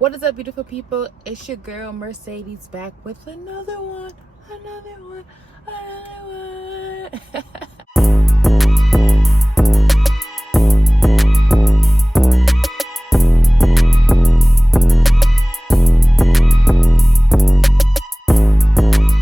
What is up, beautiful people? It's your girl Mercedes back with another one. In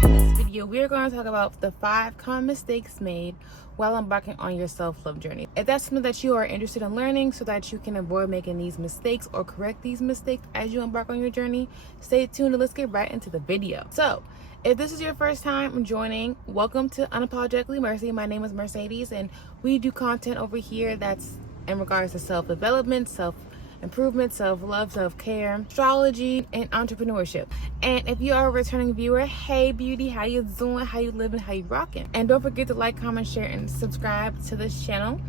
this video, we're going to talk about the 5 common mistakes made while embarking on your self-love journey. If that's something that you are interested in learning so that you can avoid making these mistakes or correct these mistakes as you embark on your journey, stay tuned and let's get right into the video. So, if this is your first time joining, welcome to Unapologetically Mercy. My name is Mercedes and we do content over here that's in regards to self-development, self-improvement, self-love, self-care, astrology, and entrepreneurship. And if you are a returning viewer, hey beauty, how you doing? How you living? How you rocking? And don't forget to like, comment, share, and subscribe to this channel.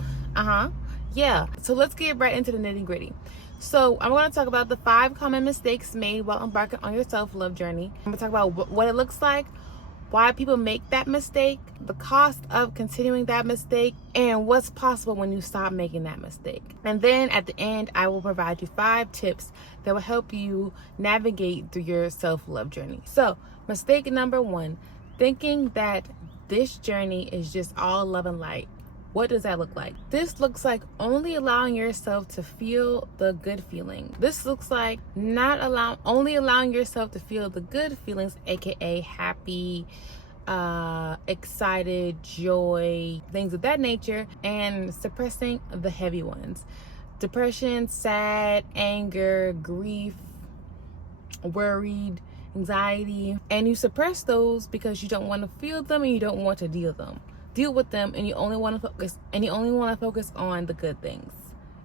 Yeah. So let's get right into the nitty-gritty. So I'm going to talk about the 5 common mistakes made while embarking on your self-love journey. I'm going to talk about what it looks like, why people make that mistake, the cost of continuing that mistake, and what's possible when you stop making that mistake. And then at the end, I will provide you 5 tips that will help you navigate through your self-love journey. So, mistake number 1, thinking that this journey is just all love and light. What does that look like? This looks like only allowing yourself to feel the good feeling. This looks like only allowing yourself to feel the good feelings, aka happy, excited, joy, things of that nature, and suppressing the heavy ones. Depression, sad, anger, grief, worried, anxiety, and you suppress those because you don't want to feel them and you don't want to deal with them, and you only want to focus on the good things.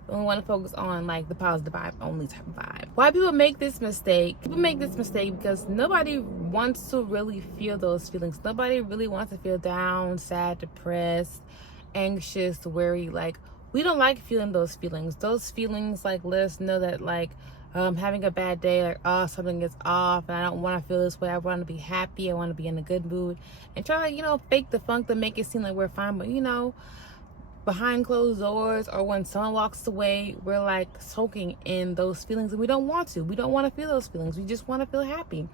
You only want to focus on like the positive vibe, only type of vibe. Why people make this mistake? People make this mistake because nobody wants to really feel those feelings. Nobody really wants to feel down, sad, depressed, anxious, worried. Like, we don't like feeling those feelings. Those feelings like let us know that like having a bad day, like, oh, something is off and I don't want to feel this way. I want to be happy. I want to be in a good mood, and try to, fake the funk to make it seem like we're fine. But, behind closed doors or when someone walks away, we're like soaking in those feelings, and we don't want to. We don't want to feel those feelings. We just want to feel happy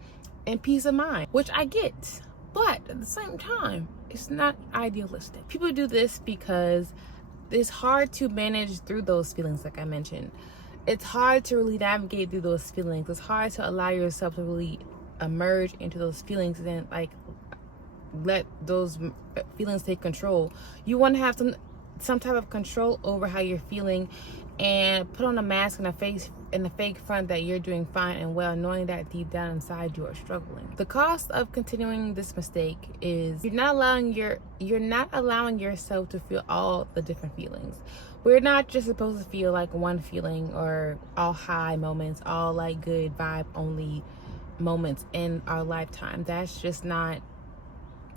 and peace of mind, which I get. But at the same time, it's not idealistic. People do this because it's hard to manage through those feelings, like I mentioned. It's hard to really navigate through those feelings. It's hard to allow yourself to really emerge into those feelings and then like let those feelings take control. You want to have some type of control over how you're feeling and put on a mask and a fake front that you're doing fine and well, knowing that deep down inside you are struggling. The cost of continuing this mistake is you're not allowing yourself to feel all the different feelings. We're not just supposed to feel like one feeling or all high moments, all like good vibe only moments in our lifetime. That's just not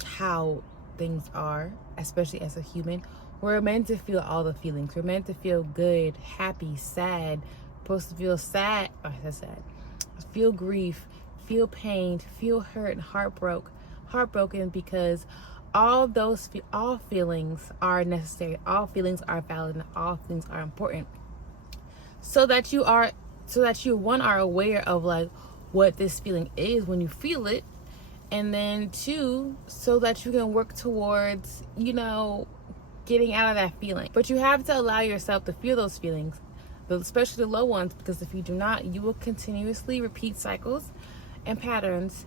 how things are, especially as a human. We're meant to feel all the feelings. We're meant to feel good, happy, sad. We're supposed to feel sad. Oh, that's sad. Feel grief, feel pain, feel hurt and heartbroken, because all feelings are necessary. All feelings are valid, and all feelings are important. So that you are aware of like what this feeling is when you feel it, and then 2, so that you can work towards, getting out of that feeling. But you have to allow yourself to feel those feelings, especially the low ones, because if you do not, you will continuously repeat cycles and patterns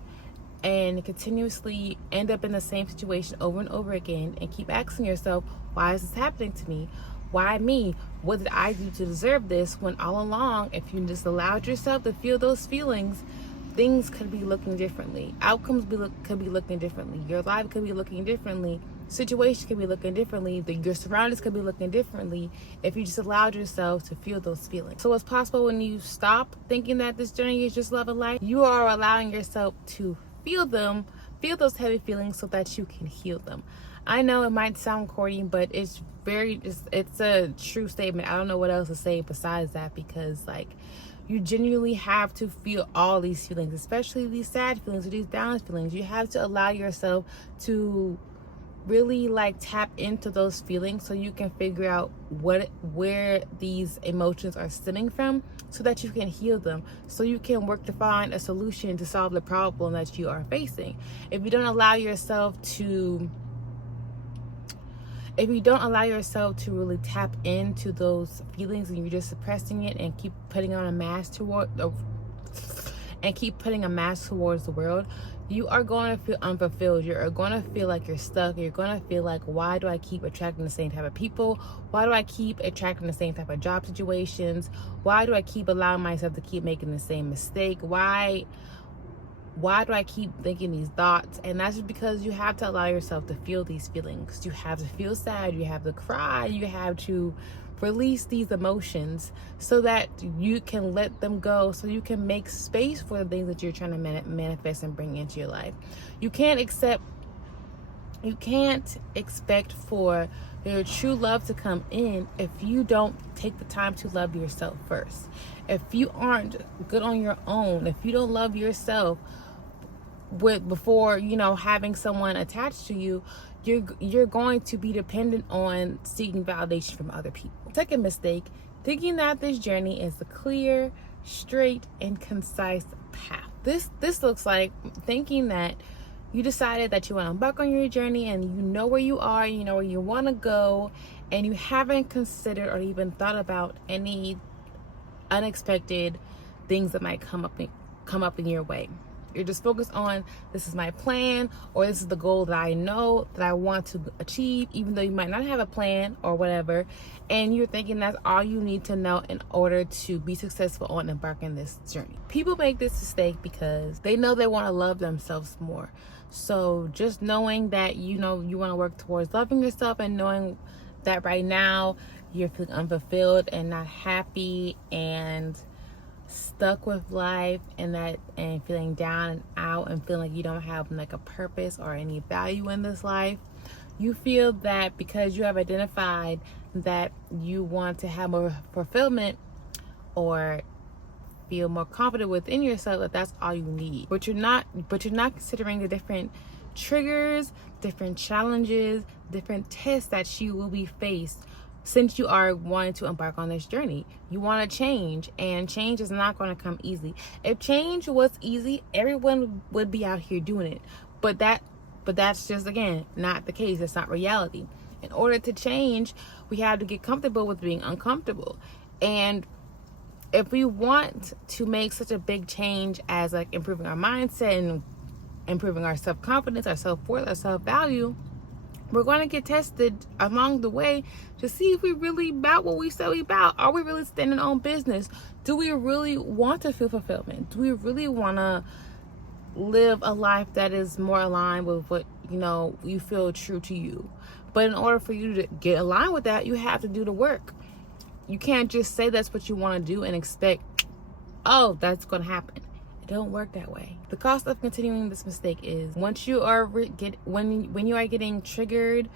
and continuously end up in the same situation over and over again and keep asking yourself, why is this happening to me? Why me? What did I do to deserve this? When all along, if you just allowed yourself to feel those feelings, things could be looking differently. Outcomes could be looking differently. Your life could be looking differently. Situations could be looking differently. Your surroundings could be looking differently if you just allowed yourself to feel those feelings. So what's possible when you stop thinking that this journey is just love and light? You are allowing yourself to feel those heavy feelings so that you can heal them. I know it might sound corny, but it's a true statement. I don't know what else to say besides that, because like, you genuinely have to feel all these feelings, especially these sad feelings or these down feelings. You have to allow yourself to really like tap into those feelings so you can figure out where these emotions are stemming from, so that you can heal them, so you can work to find a solution to solve the problem that you are facing. If you don't allow yourself to really tap into those feelings, and you're just suppressing it and keep putting on a mask towards the world, you are going to feel unfulfilled. You're going to feel like you're stuck. You're going to feel like, why do I keep attracting the same type of people? Why do I keep attracting the same type of job situations? Why do I keep allowing myself to keep making the same mistake? Why do I keep thinking these thoughts? And that's just because you have to allow yourself to feel these feelings. You have to feel sad. You have to cry. You have to release these emotions so that you can let them go, so you can make space for the things that you're trying to manifest and bring into your life. You can't expect for your true love to come in if you don't take the time to love yourself first. If you aren't good on your own, if you don't love yourself before having someone attached to you, you're going to be dependent on seeking validation from other people. Second mistake, thinking that this journey is a clear, straight, and concise path. This looks like thinking that you decided that you want to embark on your journey, and you know where you are, you know where you want to go, and you haven't considered or even thought about any unexpected things that might come up in your way. You're just focused on, this is my plan, or this is the goal that I know that I want to achieve, even though you might not have a plan or whatever. And you're thinking that's all you need to know in order to be successful on embarking this journey. People make this mistake because they know they want to love themselves more. So just knowing that you want to work towards loving yourself, and knowing that right now you're feeling unfulfilled and not happy and stuck with life, and feeling down and out, and feeling like you don't have like a purpose or any value in this life, you feel that because you have identified that you want to have more fulfillment or feel more confident within yourself, that's all you need. But you're not considering the different triggers, different challenges, different tests that you will be faced. Since you are wanting to embark on this journey, you want to change, and change is not going to come easy. If change was easy, everyone would be out here doing it. But that's just, again, not the case. It's not reality. In order to change, we have to get comfortable with being uncomfortable. And if we want to make such a big change as like improving our mindset and improving our self-confidence, our self-worth, our self-value, we're going to get tested along the way to see if we really about what we say we about. Are we really standing on business? Do we really want to feel fulfillment? Do we really want to live a life that is more aligned with what you feel true to you? But in order for you to get aligned with that, you have to do the work. You can't just say that's what you want to do and expect, oh, that's going to happen. It don't work that way. The cost of continuing this mistake is, once you are when you are getting triggered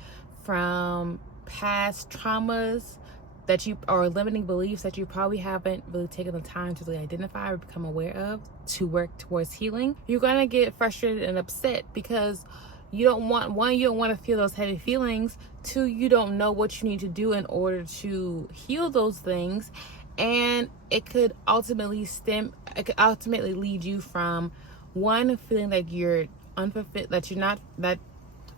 from past traumas that you, or limiting beliefs that you probably haven't really taken the time to really identify or become aware of to work towards healing, you're gonna get frustrated and upset because you don't want to feel those heavy feelings. Two, you don't know what you need to do in order to heal those things. And it could ultimately lead you from, one, feeling like you're unfulfilled,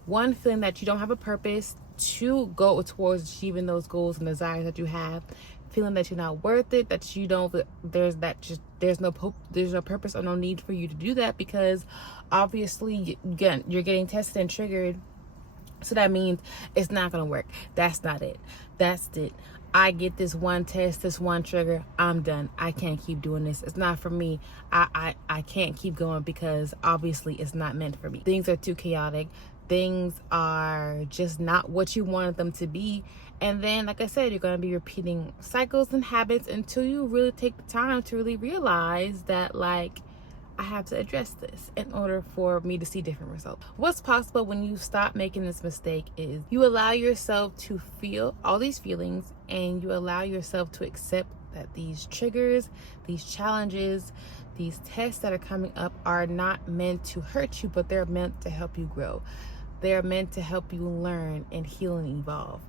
one, feeling that you don't have a purpose to go towards achieving those goals and desires that you have, feeling that you're not worth it, that you don't, there's no purpose or no need for you to do that, because obviously you're getting tested and triggered. So that means it's not going to work. That's not it. That's it. I get this one test, this one trigger, I'm done. I can't keep doing this. It's not for me. I can't keep going because obviously it's not meant for me. Things are too chaotic. Things are just not what you wanted them to be. And then, like I said, you're going to be repeating cycles and habits until you really take the time to really realize that, like, I have to address this in order for me to see different results. What's possible when you stop making this mistake is you allow yourself to feel all these feelings, and you allow yourself to accept that these triggers, these challenges, these tests that are coming up are not meant to hurt you, but they're meant to help you grow. They are meant to help you learn and heal and evolve.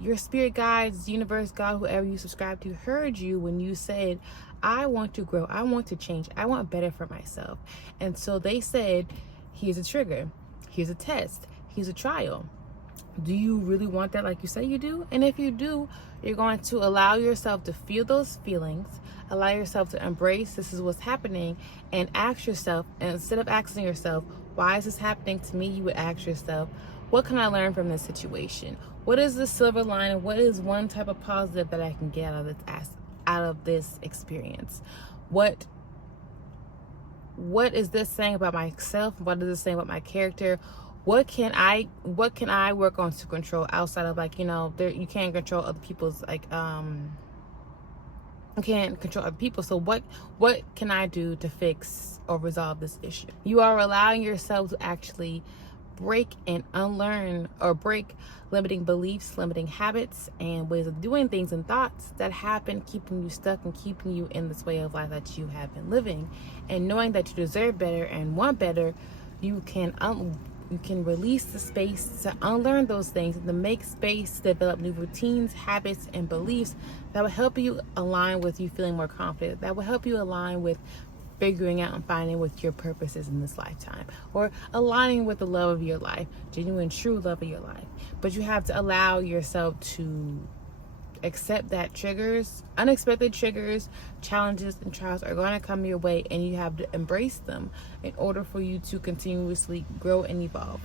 Your spirit guides, universe, God, whoever you subscribe to, heard you when you said, I want to grow, I want to change, I want better for myself. And so they said, here's a trigger, here's a test, here's a trial. Do you really want that like you say you do? And if you do, you're going to allow yourself to feel those feelings, allow yourself to embrace this is what's happening, and ask yourself, and instead of asking yourself, why is this happening to me, you would ask yourself, what can I learn from this situation? What is the silver lining? What is one type of positive that I can get out of this experience? What is this saying about myself? What is this saying about my character? What can I work on to control outside of, like, you can't control other people's, like, you can't control other people. So what can I do to fix or resolve this issue? You are allowing yourself to actually break and unlearn, or break limiting beliefs, limiting habits, and ways of doing things and thoughts that have been keeping you stuck and keeping you in this way of life that you have been living. And knowing that you deserve better and want better, you can release the space to unlearn those things and to make space to develop new routines, habits, and beliefs that will help you align with you feeling more confident, that will help you align with figuring out and finding what your purpose is in this lifetime, or aligning with the love of your life, genuine, true love of your life. But you have to allow yourself to accept that unexpected triggers, challenges, and trials are going to come your way, and you have to embrace them in order for you to continuously grow and evolve.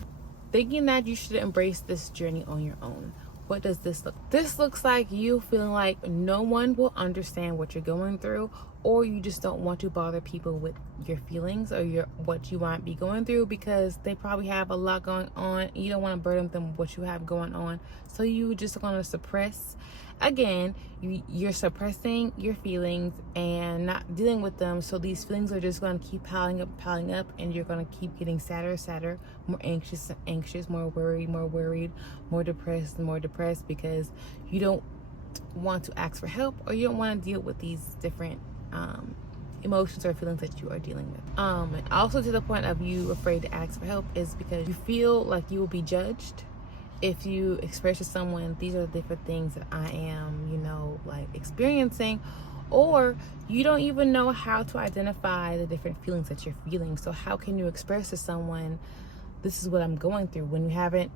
Thinking that you should embrace this journey on your own. What does this look? This looks like you feeling like no one will understand what you're going through, or you just don't want to bother people with your feelings or what you might be going through, because they probably have a lot going on. You don't want to burden them with what you have going on, so you just going to suppress. Again, you're suppressing your feelings and not dealing with them, so these feelings are just going to keep piling up, and you're going to keep getting sadder, more anxious, more worried, more depressed, because you don't want to ask for help, or you don't want to deal with these different emotions or feelings that you are dealing with. And also, to the point of you afraid to ask for help is because you feel like you will be judged if you express to someone, these are the different things that I am, experiencing, or you don't even know how to identify the different feelings that you're feeling. So how can you express to someone, this is what I'm going through, when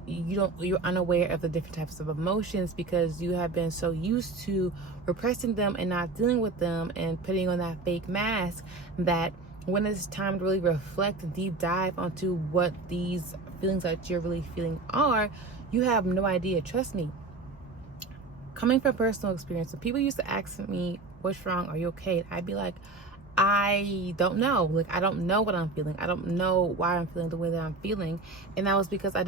you're unaware of the different types of emotions, because you have been so used to repressing them and not dealing with them and putting on that fake mask, that when it's time to really reflect and deep dive onto what these feelings that you're really feeling are, you have no idea. Trust me, coming from personal experience, when people used to ask me, what's wrong, are you okay, I'd be like, I don't know. I don't know what I'm feeling. I don't know why I'm feeling the way that I'm feeling. And that was because I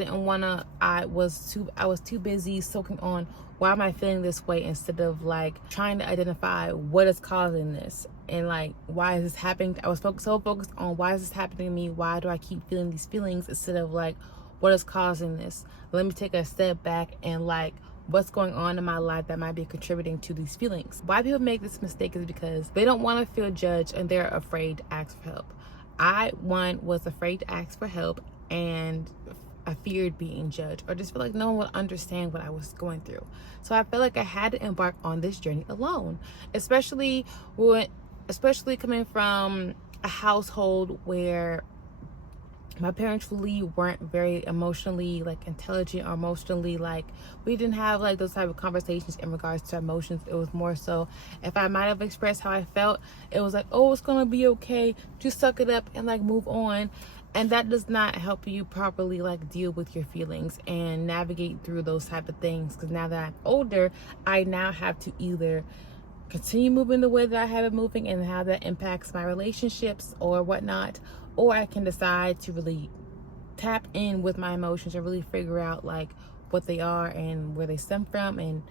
was too busy soaking on, why am I feeling this way, instead of trying to identify what is causing this, and why is this happening. I was so focused on, why is this happening to me? Why do I keep feeling these feelings, instead of what is causing this? Let me take a step back and what's going on in my life that might be contributing to these feelings. Why people make this mistake is because they don't want to feel judged, and they're afraid to ask for help. I was afraid to ask for help, and I feared being judged, or just feel like no one would understand what I was going through. So I felt like I had to embark on this journey alone, especially coming from a household where my parents really weren't very emotionally intelligent, or emotionally we didn't have those type of conversations in regards to emotions. It was more so, if I might have expressed how I felt, it was oh, it's gonna be okay, just suck it up and move on. And that does not help you properly deal with your feelings and navigate through those type of things. Because now that I'm older, I now have to either continue moving the way that I have been moving and how that impacts my relationships or whatnot, or I can decide to really tap in with my emotions and really figure out what they are and where they stem from, and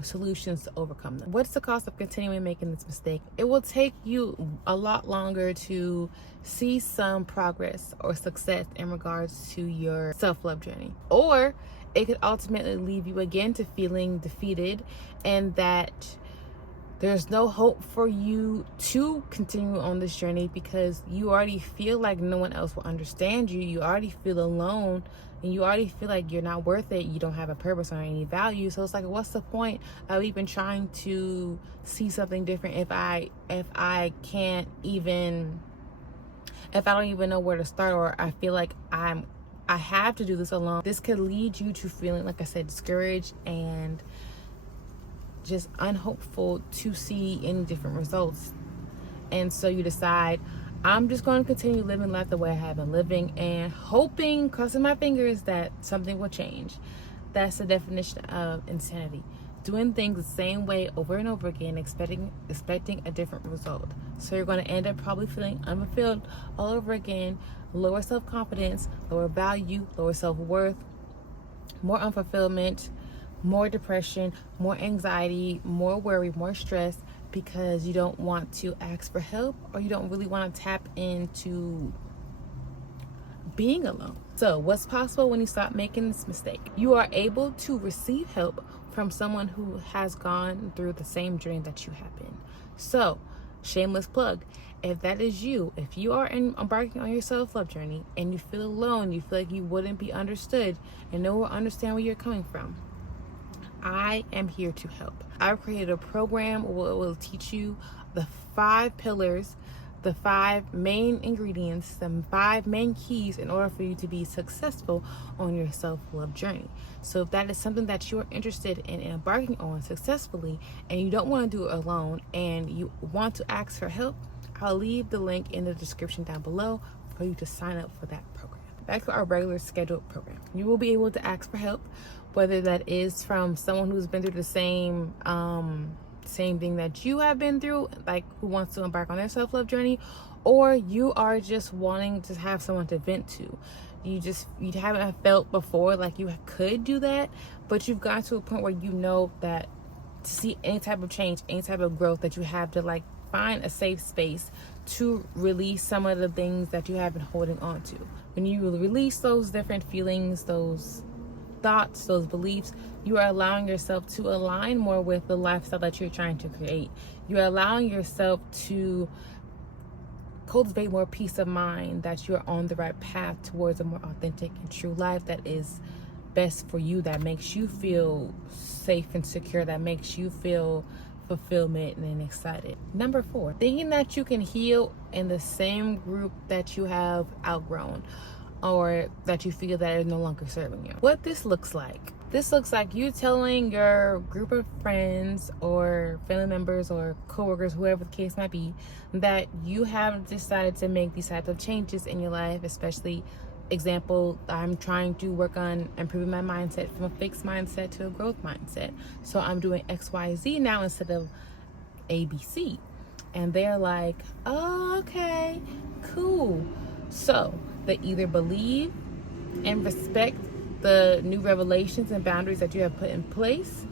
solutions to overcome them. What's the cost of continuing making this mistake? It will take you a lot longer to see some progress or success in regards to your self-love journey, or it could ultimately leave you again to feeling defeated, and that There's no hope for you to continue on this journey because you already feel like no one else will understand you. You already feel alone, and you already feel like you're not worth it. You don't have a purpose or any value. So it's like, what's the point of even trying to see something different if I can't even, if I don't even know where to start, or I feel like I have to do this alone. This could lead you to feeling, like I said, discouraged and just unhopeful to see any different results. And so you decide, I'm just going to continue living life the way I have been living and hoping, crossing my fingers, that something will change. That's the definition of insanity. Doing things the same way over and over again, expecting a different result. So you're going to end up probably feeling unfulfilled all over again, lower self-confidence, lower value, lower self-worth, more unfulfillment, more depression, more anxiety, more worry, more stress, because you don't want to ask for help, or you don't really want to tap into being alone. So what's possible when you stop making this mistake? You are able to receive help from someone who has gone through the same journey that you have been. So, shameless plug, if that is you, if you are embarking on your self-love journey and you feel alone, you feel like you wouldn't be understood and no one will understand where you're coming from, I am here to help. I've created a program where it will teach you the 5 pillars, the 5 main ingredients, the 5 main keys in order for you to be successful on your self-love journey. So if that is something that you're interested in embarking on successfully and you don't want to do it alone and you want to ask for help, I'll leave the link in the description down below for you to sign up for that program. Back to our regular scheduled program. You will be able to ask for help, whether that is from someone who's been through the same thing that you have been through, like who wants to embark on their self-love journey, or you are just wanting to have someone to vent to. You haven't felt before like you could do that, but you've gotten to a point where you know that to see any type of change, any type of growth, that you have to like find a safe space to release some of the things that you have been holding on to. When you release those different feelings, those thoughts, those beliefs, you are allowing yourself to align more with the lifestyle that you're trying to create. You're allowing yourself to cultivate more peace of mind, that you're on the right path towards a more authentic and true life that is best for you, that makes you feel safe and secure, that makes you feel fulfillment and excited. Number 4, thinking that you can heal in the same group that you have outgrown, or that you feel that is no longer serving you. What this looks like you telling your group of friends or family members or coworkers, whoever the case might be, that you have decided to make these types of changes in your life. Especially, example, I'm trying to work on improving my mindset from a fixed mindset to a growth mindset. So I'm doing XYZ now instead of ABC. And they're like, oh, okay, cool. So they either believe and respect the new revelations and boundaries that you have put in place,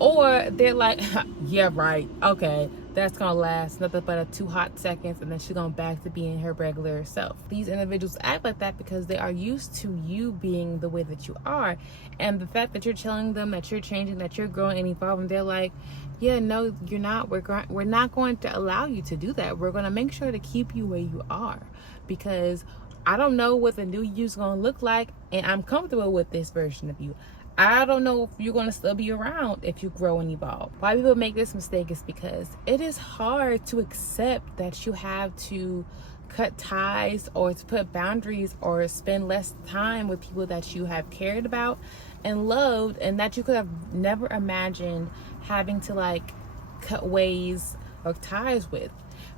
or they're like, yeah, right, okay, that's gonna last nothing but a 2 hot seconds, and then she's going back to being her regular self. These individuals act like that because they are used to you being the way that you are, and the fact that you're telling them that you're changing, that you're growing and evolving, they're like, yeah, no, you're not. We're not going to allow you to do that. We're going to make sure to keep you where you are, because I don't know what the new you's going to look like, and I'm comfortable with this version of you. I don't know if you're going to still be around if you grow and evolve. Why people make this mistake is because it is hard to accept that you have to cut ties or to put boundaries or spend less time with people that you have cared about and loved, and that you could have never imagined having to like cut ways or ties with,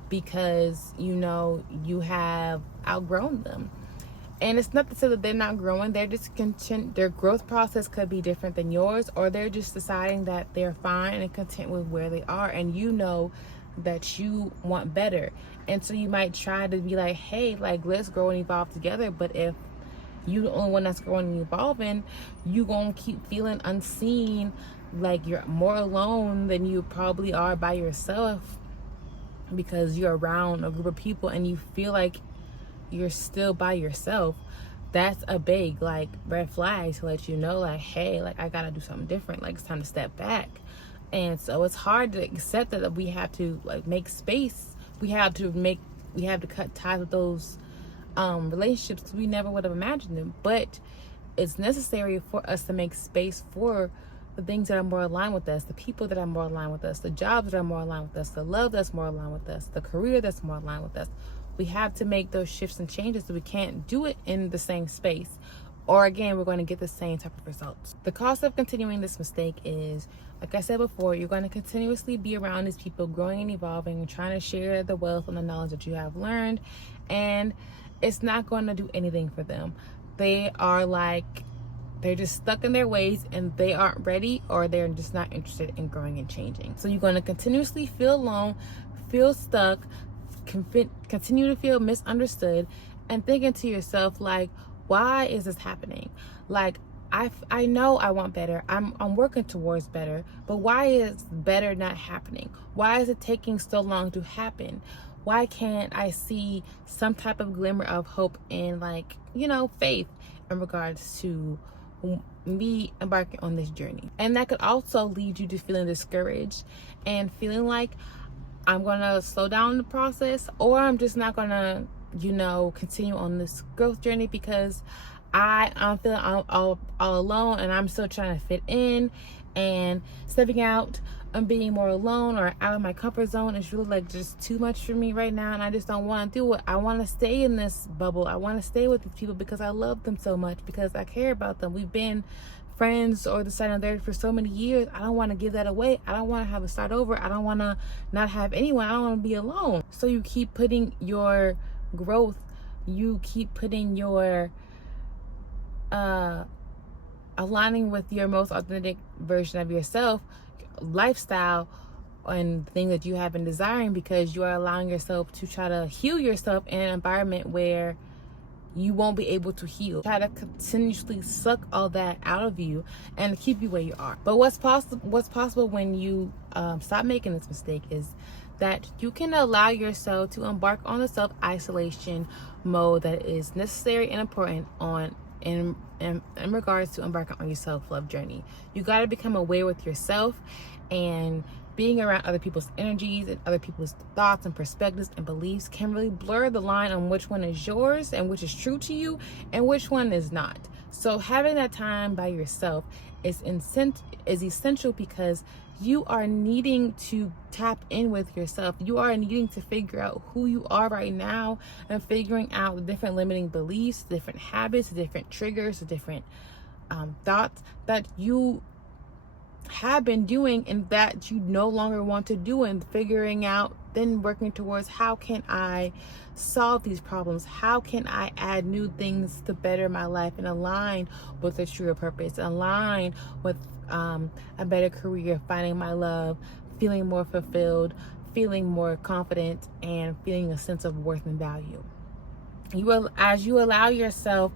because you know you have outgrown them. And it's not to say that they're not growing, they're just their growth process could be different than yours, or they're just deciding that they're fine and content with where they are, and you know that you want better. And so you might try to be like, hey, like, let's grow and evolve together. But if you the only one that's growing and evolving, you gonna keep feeling unseen, like you're more alone than you probably are by yourself, because you're around a group of people and you feel like you're still by yourself. That's a big like red flag to let you know, like, hey, like, I gotta do something different. Like, it's time to step back. And so it's hard to accept that we have to like make space. We have to cut ties with those relationships because we never would have imagined them. But it's necessary for us to make space for the things that are more aligned with us, the people that are more aligned with us, the jobs that are more aligned with us, the love that's more aligned with us, the career that's more aligned with us. We have to make those shifts and changes, so we can't do it in the same space, or again, we're going to get the same type of results. The cost of continuing this mistake is, like I said before, you're going to continuously be around these people growing and evolving and trying to share the wealth and the knowledge that you have learned, and it's not going to do anything for them. They're just stuck in their ways and they aren't ready, or they're just not interested in growing and changing. So you're going to continuously feel alone, feel stuck, continue to feel misunderstood, and thinking to yourself, like, why is this happening? Like, I know I want better. I'm working towards better, but why is better not happening? Why is it taking so long to happen? Why can't I see some type of glimmer of hope and, like, faith in regards to me embarking on this journey? And that could also lead you to feeling discouraged and feeling like I'm gonna slow down the process, or I'm just not gonna continue on this growth journey because I'm feeling all alone, and I'm still trying to fit in, and stepping out and being more alone or out of my comfort zone is really like just too much for me right now, and I just don't want to do it. I want to stay in this bubble. I want to stay with these people because I love them so much, because I care about them. We've been friends or the side of there for so many years. I don't want to give that away. I don't want to have to start over. I don't want to not have anyone. I don't want to be alone. So you keep putting your growth, you keep putting your aligning with your most authentic version of yourself, lifestyle, and things that you have been desiring, because you are allowing yourself to try to heal yourself in an environment where you won't be able to heal. Try to continuously suck all that out of you and keep you where you are. But what's possible when you stop making this mistake is that you can allow yourself to embark on a self-isolation mode that is necessary and important in regards to embarking on your self-love journey. You got to become aware with yourself, and being around other people's energies and other people's thoughts and perspectives and beliefs can really blur the line on which one is yours and which is true to you and which one is not. So having that time by yourself is essential, because you are needing to tap in with yourself. You are needing to figure out who you are right now, and figuring out the different limiting beliefs, different habits, different triggers, different thoughts that you have been doing and that you no longer want to do, and figuring out, then working towards, how can I solve these problems? How can I add new things to better my life and align with a truer purpose, align with a better career, finding my love, feeling more fulfilled, feeling more confident, and feeling a sense of worth and value. As you allow yourself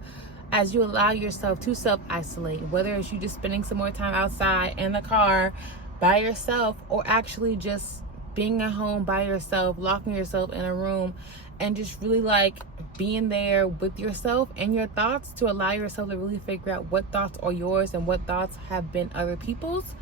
to self-isolate, whether it's you just spending some more time outside in the car by yourself, or actually just being at home by yourself, locking yourself in a room, and just really like being there with yourself and your thoughts, to allow yourself to really figure out what thoughts are yours and what thoughts have been other people's,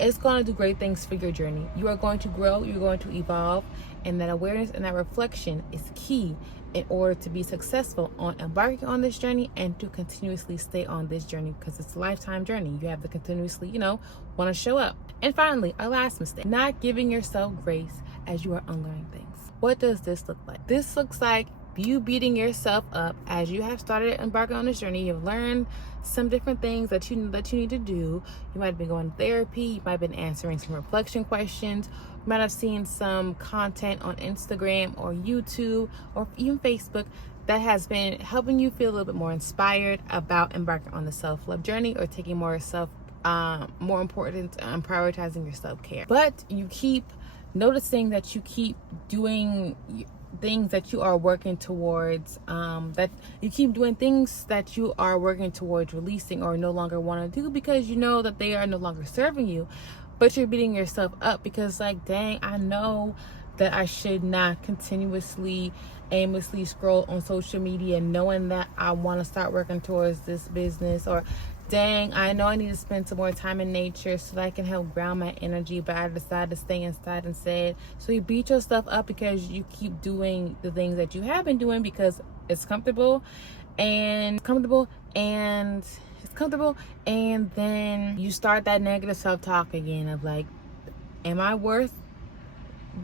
it's going to do great things for your journey. You are going to grow, you're going to evolve, and that awareness and that reflection is key in order to be successful on embarking on this journey and to continuously stay on this journey, because it's a lifetime journey. You have to continuously, want to show up. And finally, our last mistake, not giving yourself grace as you are unlearning things. What does this look like? This looks like you beating yourself up as you have started embarking on this journey. You've learned some different things that you need to do. You might have been going to therapy. You might have been answering some reflection questions. You might have seen some content on Instagram or YouTube or even Facebook that has been helping you feel a little bit more inspired about embarking on the self-love journey, or taking more importance on prioritizing your self-care. But you keep noticing that you keep doing things that you are working towards, releasing or no longer want to do, because you know that they are no longer serving you. But you're beating yourself up because, like, dang, I know that I should not continuously aimlessly scroll on social media, knowing that I want to start working towards this business, or dang, I know I need to spend some more time in nature so that I can help ground my energy, but I decided to stay inside instead. So you beat yourself up because you keep doing the things that you have been doing because it's comfortable and and then you start that negative self-talk again of like, am I worth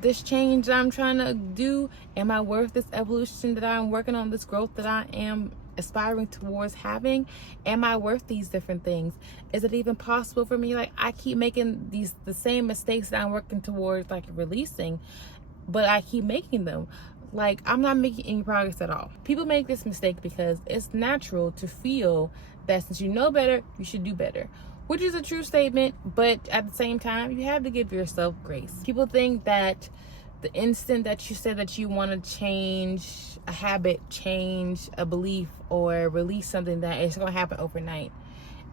this change that I'm trying to do? Am I worth this evolution that I'm working on, this growth that I am aspiring towards having? Am I worth these different things? Is it even possible for me? Like, I keep making the same mistakes that I'm working towards like releasing, but I keep making them. Like, I'm not making any progress at all. People make this mistake because it's natural to feel that since you know better, you should do better, which is a true statement, but at the same time, you have to give yourself grace. People think that the instant that you said that you want to change a habit, change a belief, or release something, that it's going to happen overnight.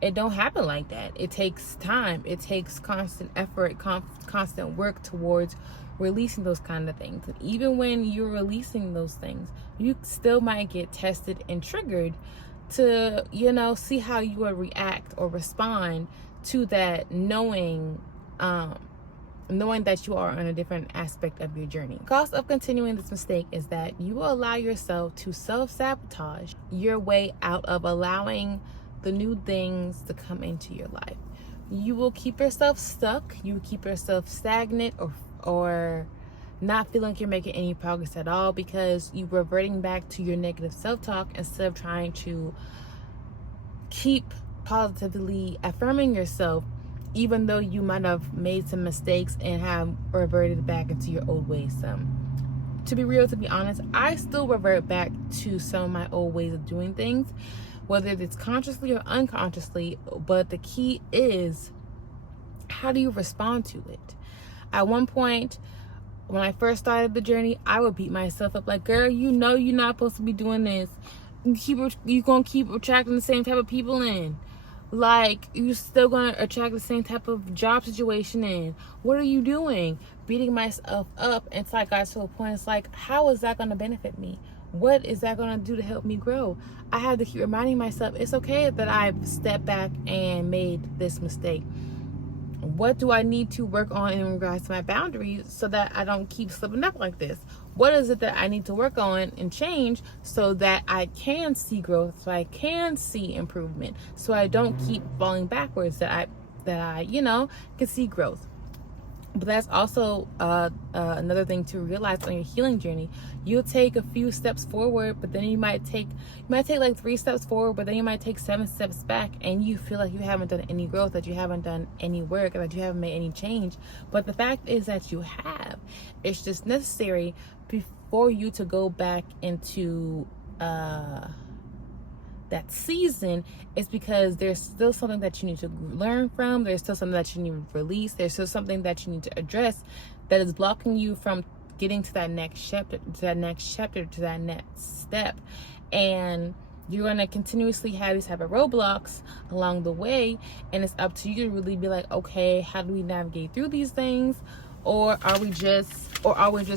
It don't happen like that. It takes time. It takes constant effort, constant work towards releasing those kind of things. And even when you're releasing those things, you still might get tested and triggered to, see how you would react or respond to that, knowing that you are on a different aspect of your journey. The cost of continuing this mistake is that you will allow yourself to self-sabotage your way out of allowing the new things to come into your life. You will keep yourself stuck. You will keep yourself stagnant or not feeling like you're making any progress at all because you're reverting back to your negative self-talk instead of trying to keep positively affirming yourself, even though you might have made some mistakes and have reverted back into your old ways some. To be real, to be honest, I still revert back to some of my old ways of doing things, whether it's consciously or unconsciously, but the key is, how do you respond to it? At one point, when I first started the journey, I would beat myself up like, girl, you're not supposed to be doing this. You're gonna keep attracting the same type of people in. Like, you're still gonna attract the same type of job situation in. What are you doing? Beating myself up until I got to a point, it's like, how is that gonna benefit me? What is that gonna do to help me grow? I had to keep reminding myself, it's okay that I've stepped back and made this mistake. What do I need to work on in regards to my boundaries so that I don't keep slipping up like this? What is it that I need to work on and change so that I can see growth, so I can see improvement, so I don't keep falling backwards, that I can see growth? But that's also another thing to realize on your healing journey. You'll take a few steps forward, but then you might take like 3 steps forward, but then you might take 7 steps back, and you feel like you haven't done any growth, that you haven't done any work, that you haven't made any change. But the fact is that you have. It's just necessary for you to go back into that season, is because there's still something that you need to learn from. There's still something that you need to release. There's still something that you need to address that is blocking you from getting to that next chapter, to that next step. And you're going to continuously have these type of roadblocks along the way, and it's up to you to really be like, okay, how do we navigate through these things? Or are we just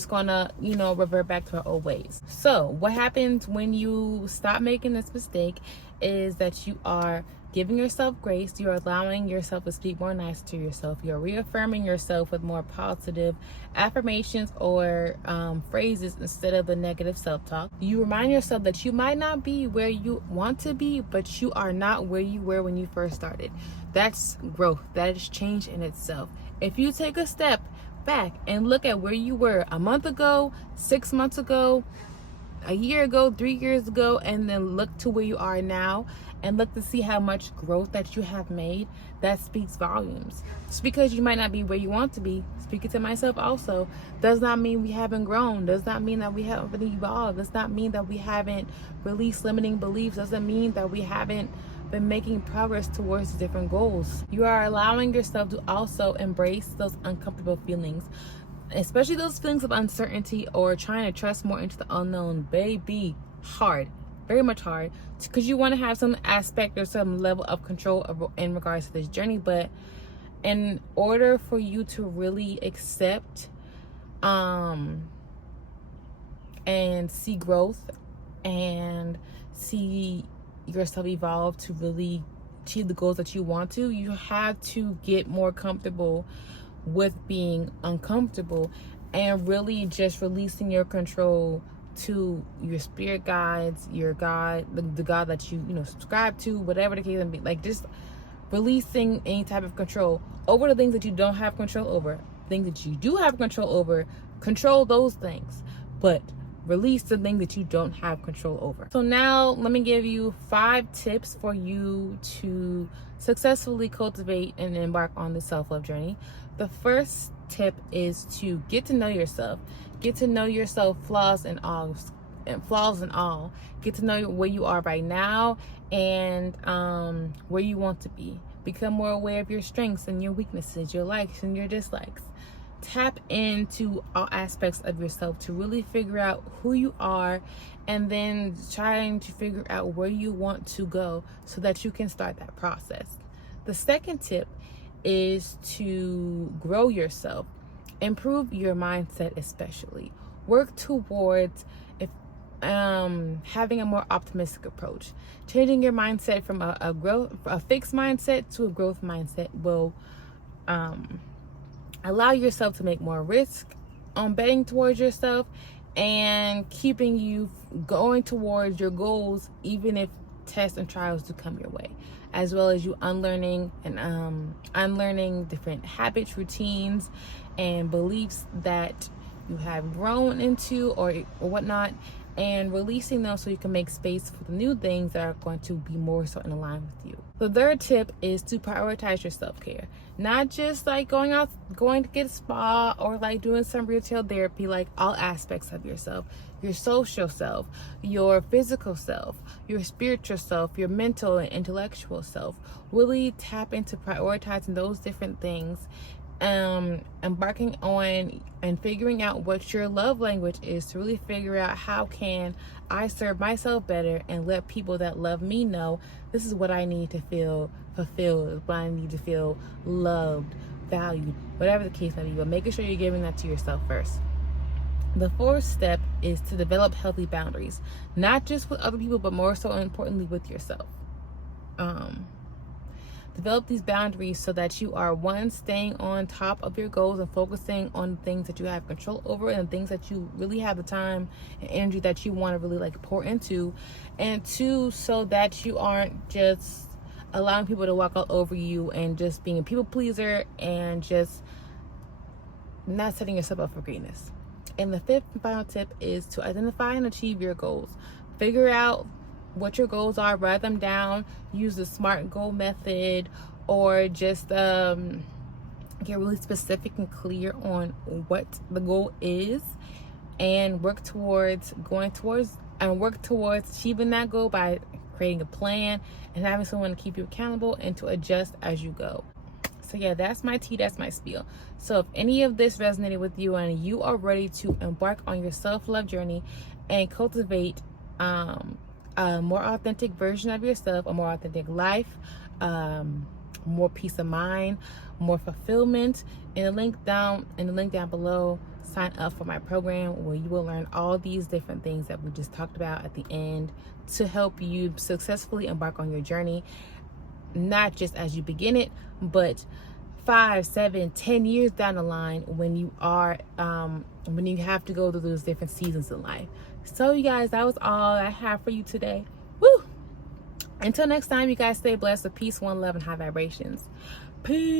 gonna, revert back to our old ways? So what happens when you stop making this mistake is that you are giving yourself grace. You're allowing yourself to speak more nice to yourself. You're reaffirming yourself with more positive affirmations or phrases instead of the negative self-talk. You remind yourself that you might not be where you want to be, but you are not where you were when you first started. That's growth. That is change in itself. If you take a step back and look at where you were a month ago, 6 months ago, a year ago, 3 years ago, and then look to where you are now and look to see how much growth that you have made, that speaks volumes. Just because you might not be where you want to be, speaking to myself also, does not mean we haven't grown, does not mean that we haven't evolved, does not mean that we haven't released limiting beliefs, doesn't mean that we haven't been making progress towards different goals. You are allowing yourself to also embrace those uncomfortable feelings, especially those feelings of uncertainty or trying to trust more into the unknown. Baby, hard, very much hard, because you want to have some aspect or some level of control in regards to this journey. But in order for you to really accept and see growth and see yourself evolve to really achieve the goals that you want to, you have to get more comfortable with being uncomfortable and really just releasing your control to your spirit guides, your God, the God that you subscribe to, whatever the case may be. Like, just releasing any type of control over the things that you don't have control over. Things that you do have control over, control those things, but release the thing that you don't have control over. So now let me give you 5 tips for you to successfully cultivate and embark on the self-love journey. The first tip is to get to know yourself. Get to know yourself, flaws and all. Get to know where you are right now and where you want to be. Become more aware of your strengths and your weaknesses, your likes and your dislikes. Tap into all aspects of yourself to really figure out who you are, and then trying to figure out where you want to go so that you can start that process. The second tip is to grow yourself. Improve your mindset, especially. Work towards having a more optimistic approach. Changing your mindset from a fixed mindset to a growth mindset will allow yourself to make more risk on betting towards yourself and keeping you going towards your goals, even if tests and trials do come your way, as well as you unlearning different habits, routines, and beliefs that you have grown into or whatnot, and releasing them so you can make space for the new things that are going to be more so in line with you. The third tip is to prioritize your self-care. Not just like going to get a spa or like doing some retail therapy, like all aspects of yourself. Your social self, your physical self, your spiritual self, your mental and intellectual self. Really tap into prioritizing those different things. Embarking on and figuring out what your love language is, to really figure out how can I serve myself better and let people that love me know this is what I need to feel fulfilled, what I need to feel loved, valued, whatever the case may be, but making sure you're giving that to yourself first. The fourth step is to develop healthy boundaries, not just with other people, but more so importantly with yourself. Develop these boundaries so that you are, one, staying on top of your goals and focusing on things that you have control over and things that you really have the time and energy that you want to really like pour into, and 2, so that you aren't just allowing people to walk all over you and just being a people pleaser and just not setting yourself up for greatness. And the 5th and final tip is to identify and achieve your goals. Figure out what your goals are, write them down, use the SMART goal method, or just get really specific and clear on what the goal is, and work towards achieving that goal by creating a plan and having someone to keep you accountable and to adjust as you go. So yeah, that's my tea, that's my spiel. So if any of this resonated with you and you are ready to embark on your self-love journey and cultivate a more authentic version of yourself, a more authentic life, more peace of mind, more fulfillment, in the link down below, sign up for my program where you will learn all these different things that we just talked about at the end to help you successfully embark on your journey, not just as you begin it, but 5, 7, 10 years down the line when you have to go through those different seasons in life. So you guys, that was all I have for you today. Woo! Until next time, you guys stay blessed with peace, one love, and high vibrations. Peace.